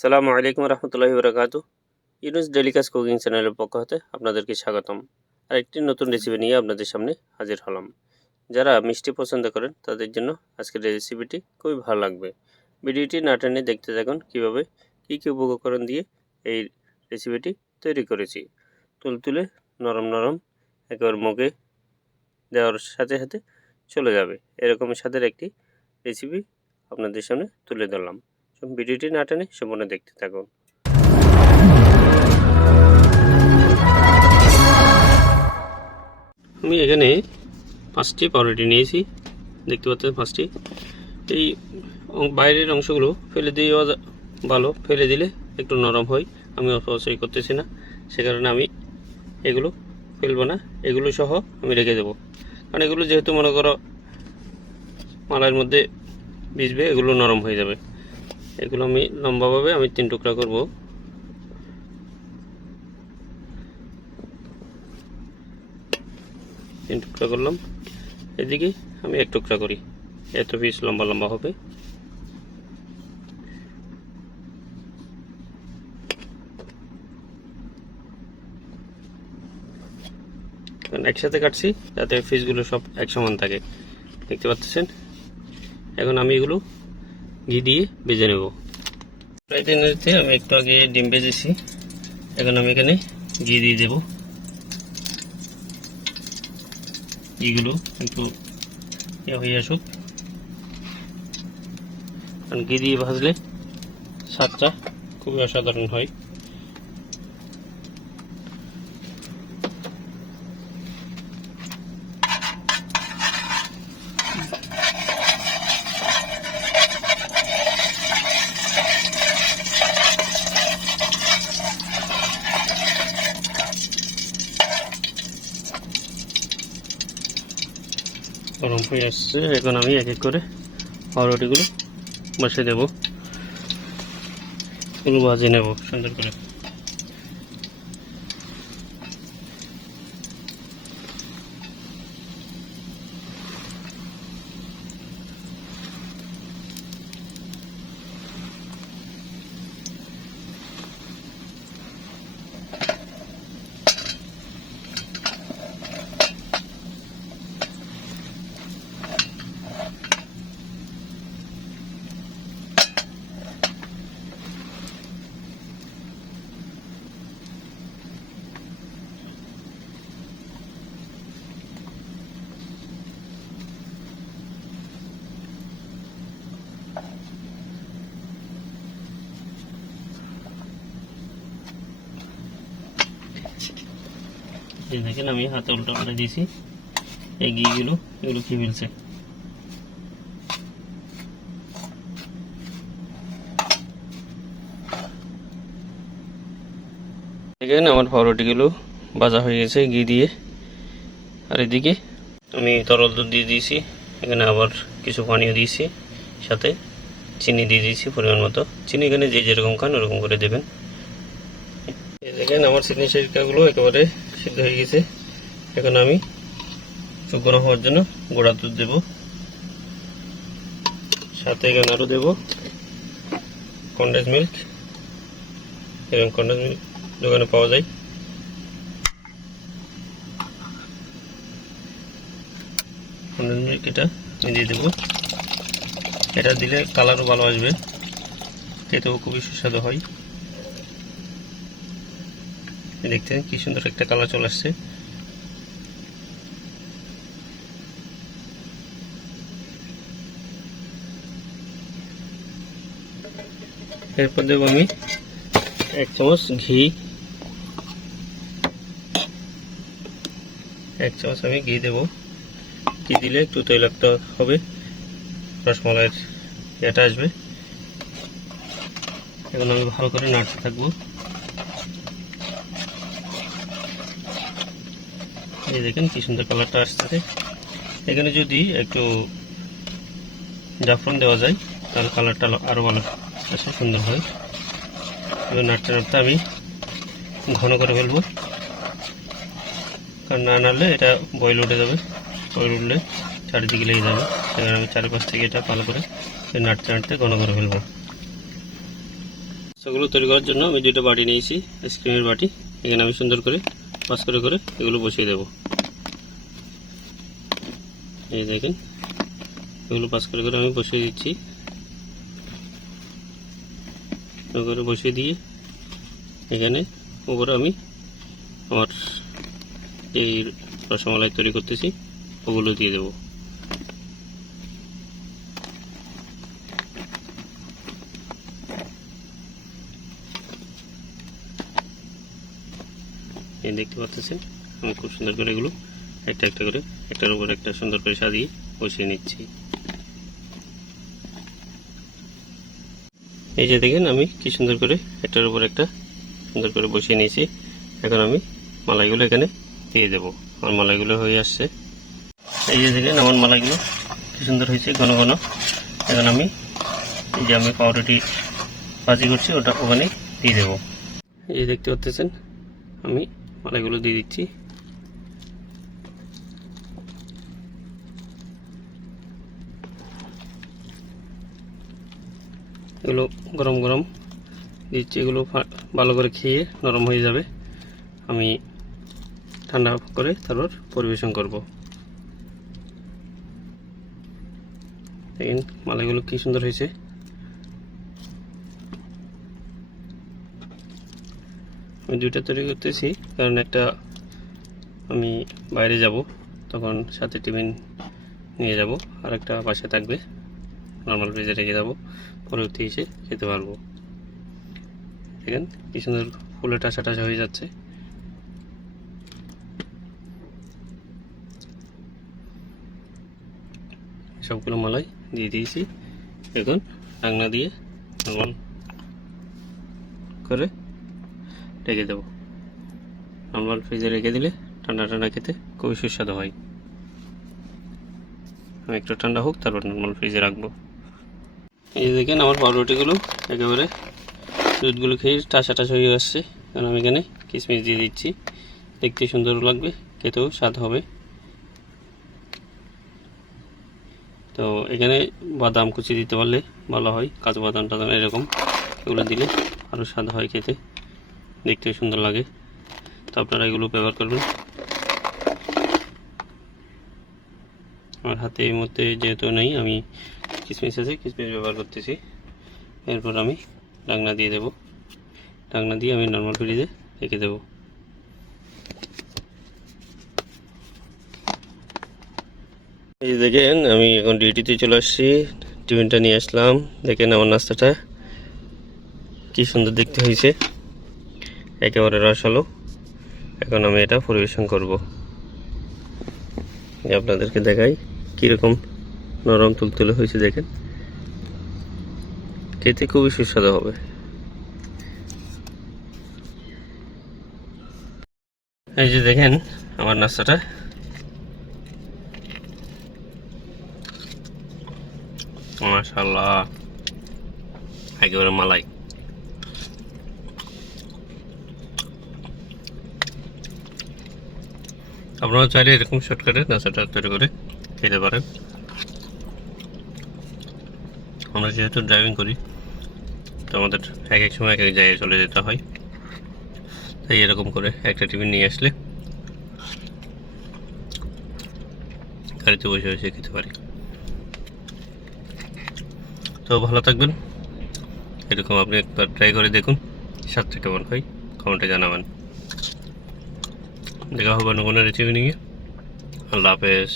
সালামু আলাইকুম রহমতুল্লাহি বারাকাতু। ইউনুস ডেলিকাস কুকিং চ্যানেলের পক্ষ হতে আপনাদেরকে স্বাগতম। আরেকটি নতুন রেসিপি নিয়ে আপনাদের সামনে হাজির হলাম। যারা মিষ্টি পছন্দ করেন তাদের জন্য আজকের রেসিপিটি খুবই ভালো লাগবে। ভিডিওটি না টেনে দেখতে থাকুন কীভাবে কী কী উপকরণ দিয়ে এই রেসিপিটি তৈরি করেছি। তুলতুলে নরম নরম একেবারে মুখে দেওয়ার সাথে সাথে চলে যাবে এরকম স্বাদের একটি রেসিপি আপনাদের সামনে তুলে ধরলাম। ভিডিওটি না টেনে সম্পূর্ণ দেখতে থাকুন। আমি এখানে 5টি পাউরুটি নিয়েছি, দেখতে পাচ্ছেন 5টি। এই বাইরের অংশগুলো ফেলে দেওয়া ভালো, ফেলে দিলে একটু নরম হয়। আমি অপচয় করতেছি না, সে কারণে আমি এগুলো ফেলবো না, এগুলো সহ আমি রেখে দেবো। কারণ এগুলো যেহেতু মনে করো মালার মধ্যে ভিজবে, এগুলো নরম হয়ে যাবে। এগুলো আমি লম্বাভাবে 3 টুকরা করব। তিন টুকরা করলাম, এদিকে আমি 1 টুকরা করি, এত পিস লম্বা লম্বা হবে। কারণ একসাথে কাটছি যাতে পিসগুলো সব এক সমান থাকে, দেখতে পাচ্ছেন। এখন আমি এগুলো ঘি দিয়ে ভেজে নেব। ফ্রাই প্যানেতে আমি একটু আগে ডিম ভেজেছি, এখন আমি এখানে ঘি দিয়ে দেব। ঘিগুলো একটু হয়ে আসুক, কারণ ঘি দিয়ে ভাজলে স্বাদটা খুবই অসাধারণ হয়। গরম হয়ে আসছে, এখন আমি এক এক করে পাউরুটিগুলো বসিয়ে দেব, এগুলো ভাজে নেব সুন্দর করে। দেখেন আমি হাতে উল্টো করে দিয়েছি, এই ঘিগুলো এগুলো কি মিলছে। দেখেন আমার পাউরুটিগুলো ভাজা হয়ে গেছে ঘি দিয়ে। আর এদিকে আমি তরল দুধ দিয়ে দিয়েছি, এখানে আবার কিছু পানিও দিয়েছি, সাথে চিনি দিয়ে দিয়েছি পরিমাণ মতো। চিনি এখানে যে যেরকম খান ওরকম করে দেবেন। দেখেন আমার চিনি সিরকাগুলো একেবারে সিদ্ধ হয়ে গেছে। এখন আমি শুকনো হওয়ার জন্য গুঁড়া দুধ দেব, সাথে এখানে আরও দেব কনডেন্স মিল্ক। এরকম কনডেন্স মিল্ক দোকানে পাওয়া যায়। কনডেন্স মিল্ক এটা দিয়ে দেবো, এটা দিলে কালারও ভালো আসবে, খেতেও খুবই সুস্বাদু হয়। দেখতে কি সুন্দর একটা কালার চলে আসছে। এরপর দেবো আমি 1 চামচ ঘি, 1 চামচ আমি ঘি দেবো। ঘি দিলে একটু তৈলাক্ত হবে, রসমালাইয়ের এটা আসবে। এখন আমি ভালো করে নাড়তে থাকবো। এই দেখেন কি সুন্দর কালারটা আসছে। এখানে যদি একটু জাফরান দেওয়া যায় তাহলে কালারটা আরও ভালো আসে, সুন্দর হয়। এবার নাড়তে নাড়তে আমি ঘন করে ফেলবো, কারণ না নাড়লে এটা বয়েল উঠে যাবে, বয়েল উঠলে চারিদিকে লেগে যাবে। সেখানে আমি চারিপাশ থেকে এটা ভালো করে নাড়তে নাড়তে ঘন করে ফেলবো। সেগুলো তৈরি করার জন্য আমি দুটো বাটি নিয়েছি, আইসক্রিমের বাটি। এখানে আমি সুন্দর করে পাস করে করে এগুলো বসিয়ে দেব। এই দেখেন, এগুলো পাস করে করে আমি বসিয়ে দিচ্ছি। করে বসিয়ে দিয়ে এখানে উপরে আমি আমার এই রসমালাই তৈরি করতেছি ওগুলো দিয়ে দেব। এই দেখতে পাচ্ছেন আমি খুব সুন্দর করে এগুলো একটা একটা করে একটার উপর একটা সুন্দর করে সাজিয়ে বসিয়ে নিচ্ছি। এই যে দেখেন আমি কি সুন্দর করে একটার উপর একটা সুন্দর করে বসিয়ে নিয়েছি। এখন আমি মালাইগুলো এখানে দিয়ে দেব। আমার মালাইগুলো হয়ে আসছে। এই যে দেখেন আমার মালাইগুলো কি সুন্দর হয়েছে, ঘন ঘন। এখন আমি এই যে আমি পাউরুটি ভাজি করছি ওটা ওখানে দিয়ে দেব। এই যে দেখতে পাচ্ছেন আমি মালাইগুলো দিয়ে দিচ্ছি। এগুলো গরম গরম দিচ্ছি, এগুলো ভালো করে খেয়ে নরম হয়ে যাবে। আমি ঠান্ডা করে তারপর পরিবেশন করব। দেখেন মালাইগুলো কি সুন্দর হয়েছে। আমি দুইটা তৈরি করতেছি কারণ একটা আমি বাইরে যাব, তখন সাথে টিফিন নিয়ে যাব, আর একটা পাশে থাকবে, নর্মাল ফ্রিজে রেখে যাব, পরবর্তী এসে খেতে পারবো। দেখেন কি সুন্দর ফুলে টাসা টাসা হয়ে যাচ্ছে। সবগুলো মালাই দিয়ে দিয়েছি। এখন ঢাকনা দিয়ে নর্মাল করে রেখে দেবো। নর্মাল ফ্রিজে রেখে দিলে ঠান্ডা ঠান্ডা খেতে খুবই সুস্বাদু হয়। আমি একটু ঠান্ডা হোক তারপর নর্মাল ফ্রিজে রাখবো। এই যে দেখেন আমার পাউরুটিগুলো একেবারে দুধগুলো খেয়ে টাসা টাসা হয়ে আসছে। কারণ আমি এখানে কিশমিশ দিয়ে দিচ্ছি, দেখতে সুন্দর লাগবে, খেতেও স্বাদ হবে। তো এখানে বাদাম কুচি দিতে পারলে ভালো হয়, কাজু বাদাম টাদাম এরকম এগুলো দিলে আরও স্বাদ হয়, খেতে দেখতে সুন্দর লাগে। তো আপনারা এগুলো ব্যবহার করবেন। আমার হাতে এই মধ্যে যেহেতু নেই, আমি কিশমিশ আছে কিশমিশ ব্যবহার করতেছি। এরপর আমি ঢাকনা দিয়ে দেব। ঢাকনা দিয়ে আমি নর্মাল ফ্রিজে রেখে দেব। এই দেখেন আমি এখন ডিউটিতে চলে আসছি, টিফিনটা নিয়ে আসলাম। দেখেন আমার নাস্তাটা কি সুন্দর দেখতে হয়েছে, একেবারে রসালো। এখন আমি এটা পরিবেশন করব। আপনাদেরকে দেখাই কীরকম নরম তুলতুলে হয়েছে। দেখেন খেতে খুবই সুস্বাদু হবে। এই যে দেখেন আমার নাস্তাটা মাশাআল্লাহ একেবারে মালাই। আপনারা চাইলে এরকম শর্টকাটে নাস্তাটা তৈরি করে খেতে পারেন। আমরা যেহেতু ড্রাইভিং করি তো আমাদের এক এক সময় এক এক জায়গায় চলে যেতে হয়, তাই এরকম করে একটা টিফিন নিয়ে আসলে গাড়িতে বসে বসে খেতে পারি। তো ভালো থাকবেন, এরকম আপনি একবার ট্রাই করে দেখুন, স্বাদটা কেমন হয় কমেন্টে জানাবেন। দেখা হবে অন্য কোনো রেসিপি নিয়ে। আল্লাহ হাফেজ।